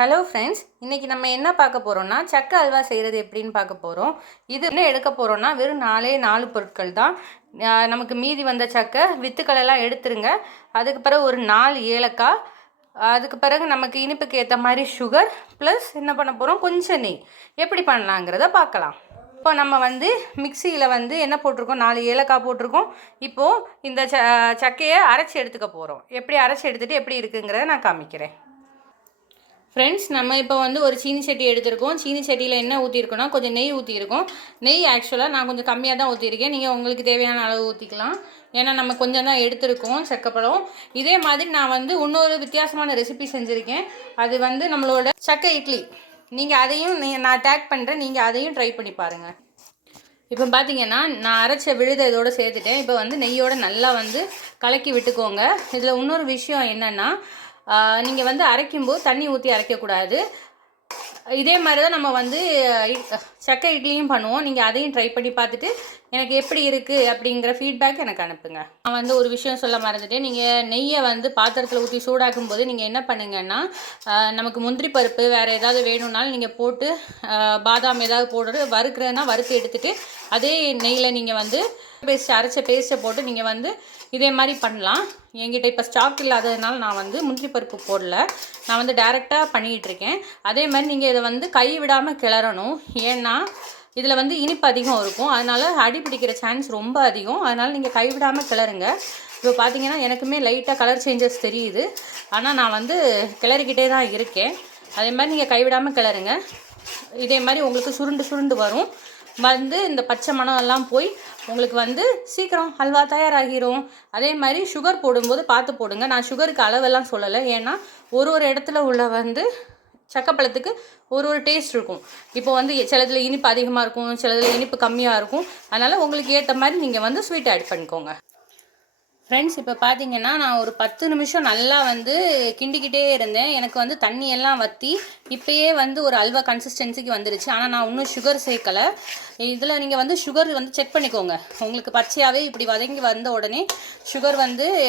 Hello friends, இன்றைக்கி நம்ம என்ன பார்க்க போகிறோம்னா சக்கை அல்வா செய்கிறது எப்படின்னு பார்க்க போகிறோம். இது என்ன எடுக்க போகிறோன்னா வெறும் 4 பொருட்கள் தான். நமக்கு மீதி வந்த சக்கை வித்துக்களெல்லாம் எடுத்துருங்க. அதுக்கு பிறகு ஒரு 4 ஏலக்காய், அதுக்கு பிறகு நமக்கு இனிப்புக்கு ஏற்ற மாதிரி சுகர், ப்ளஸ் என்ன பண்ண போகிறோம், கொஞ்சம் நெய். எப்படி பண்ணலாங்கிறத பார்க்கலாம். இப்போ நம்ம மிக்சியில் என்ன போட்டிருக்கோம், 4 ஏலக்காய் போட்டிருக்கோம். இப்போது இந்த சக்கையை அரைச்சி எடுத்துக்க போகிறோம். எப்படி அரைச்சி எடுத்துகிட்டு எப்படி இருக்குங்கிறத நான் காமிக்கிறேன். ஃப்ரெண்ட்ஸ், நம்ம இப்போ ஒரு சீனி சட்டி எடுத்திருக்கோம். சீனி சட்டியில் என்ன ஊற்றிருக்கோன்னா கொஞ்சம் நெய் ஊற்றிருக்கோம். நெய் ஆக்சுவலாக நான் கொஞ்சம் கம்மியாக தான் ஊற்றிருக்கேன். நீங்கள் உங்களுக்கு தேவையான அளவு ஊற்றிக்கலாம். ஏன்னா நம்ம கொஞ்சம் தான் எடுத்திருக்கோம் சக்கைப்பழம். இதே மாதிரி நான் இன்னொரு வித்தியாசமான ரெசிபி செஞ்சுருக்கேன். அது நம்மளோட சக்கை இட்லி. நீங்கள் அதையும் நான் டேக் பண்ணுறேன், நீங்கள் அதையும் ட்ரை பண்ணி பாருங்கள். இப்போ பார்த்தீங்கன்னா நான் அரைச்ச விழுதை இதோடு சேர்த்துட்டேன். இப்போ நெய்யோடு நல்லா கலக்கி விட்டுக்கோங்க. இதில் இன்னொரு விஷயம் என்னென்னா, நீங்கள் அரைக்கும்போது தண்ணி ஊற்றி அரைக்கக்கூடாது. இதே மாதிரி தான் நம்ம சக்கை இட்லியும் பண்ணுவோம். நீங்கள் அதையும் ட்ரை பண்ணி பார்த்துட்டு எனக்கு எப்படி இருக்குது அப்படிங்கிற ஃபீட்பேக் எனக்கு அனுப்புங்க. நான் ஒரு விஷயம் சொல்ல மறந்துட்டேன். நீங்கள் நெய்யை பாத்திரத்தில் ஊற்றி சூடாக்கும் போது நீங்கள் என்ன பண்ணுங்கன்னா, நமக்கு முந்திரி பருப்பு வேறு ஏதாவது வேணும்னாலும் நீங்கள் போட்டு, பாதாம் ஏதாவது போட்டு வறுக்கிறதுனா வறுத்து எடுத்துகிட்டு அதே நெய்யில் நீங்கள் அரைச்ச பேஸ்ட்டை போட்டு நீங்கள் இதே மாதிரி பண்ணலாம். என்கிட்ட இப்போ ஸ்டாக் இல்லாததுனால நான் முந்திரி பருப்பு போடல. நான் டைரெக்டாக பண்ணிகிட்ருக்கேன். அதே மாதிரி நீங்கள் இதை கை விடாமல் கிளறணும். ஏன்னா இதில் இனிப்பு அதிகம் இருக்கும். அதனால் அடி பிடிக்கிற சான்ஸ் ரொம்ப அதிகம். அதனால் நீங்கள் கைவிடாமல் கிளறுங்க. இப்போ பார்த்தீங்கன்னா எனக்குமே லைட்டாக கலர் சேஞ்சஸ் தெரியுது. ஆனால் நான் கிளறிக்கிட்டே தான் இருக்கேன். அதே மாதிரி நீங்கள் கைவிடாமல் கிளறுங்க. இதே மாதிரி உங்களுக்கு சுருண்டு வரும். இந்த பச்சை மணம் எல்லாம் போய் உங்களுக்கு சீக்கிரம் ஹல்வா தயாராகிரும். அதே மாதிரி சுகர் போடும்போது பார்த்து போடுங்க. நான் சுகருக்கு அளவெல்லாம் சொல்லலை. ஏன்னா ஒரு இடத்துல உள்ள சக்கைப்பழத்துக்கு ஒரு டேஸ்ட் இருக்கும். இப்போ சிலதில் இனிப்பு அதிகமாக இருக்கும், சிலதில் இனிப்பு கம்மியாக இருக்கும். அதனால் உங்களுக்கு ஏற்ற மாதிரி நீங்கள் ஸ்வீட் ஆட் பண்ணிக்கோங்க. ஃப்ரெண்ட்ஸ், இப்போ பார்த்தீங்கன்னா நான் ஒரு 10 நிமிஷம் நல்லா கிண்டிக்கிட்டே இருந்தேன். எனக்கு தண்ணியெல்லாம் வற்றி இப்போயே ஒரு அல்வா கன்சிஸ்டன்சிக்கு வந்துருச்சு. ஆனால் நான் இன்னும் சுகர் சேர்க்கலை. இதில் நீங்கள் சுகர் செக் பண்ணிக்கோங்க. உங்களுக்கு பச்சையாகவே இப்படி வதங்கி வந்த உடனே சுகர்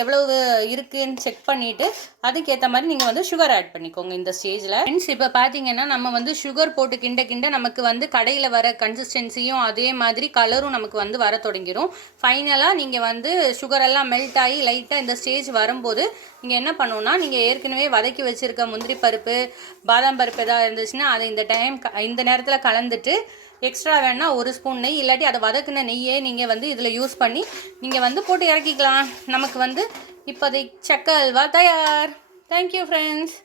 எவ்வளவு இருக்குதுன்னு செக் பண்ணிவிட்டு அதுக்கேற்ற மாதிரி நீங்கள் சுகர் ஆட் பண்ணிக்கோங்க இந்த ஸ்டேஜில். ஃப்ரெண்ட்ஸ், இப்போ பார்த்தீங்கன்னா நம்ம சுகர் போட்டு கிண்ட நமக்கு கடையில் வர கன்சிஸ்டன்சியும் அதே மாதிரி கலரும் நமக்கு வர தொடங்கிடும். ஃபைனலாக நீங்கள் சுகரெல்லாம் மெல்ட் ஆகி லைட்டாக இந்த ஸ்டேஜ் வரும்போது நீங்கள் என்ன பண்ணணுன்னா, நீங்கள் ஏற்கனவே வதக்கி வச்சுருக்க முந்திரி பருப்பு, பாதாம் பருப்பு எதாவது இருந்துச்சுன்னா அதை இந்த நேரத்தில் கலந்துட்டு எக்ஸ்ட்ரா வேணால் 1 ஸ்பூன் நெய், இல்லாட்டி அதை வதக்குன நெய்யே நீங்கள் இதில் யூஸ் பண்ணி நீங்கள் போட்டு இறக்கிக்கலாம். நமக்கு இப்போதைக்கு சக்கை அல்வா தயார். Thank you friends.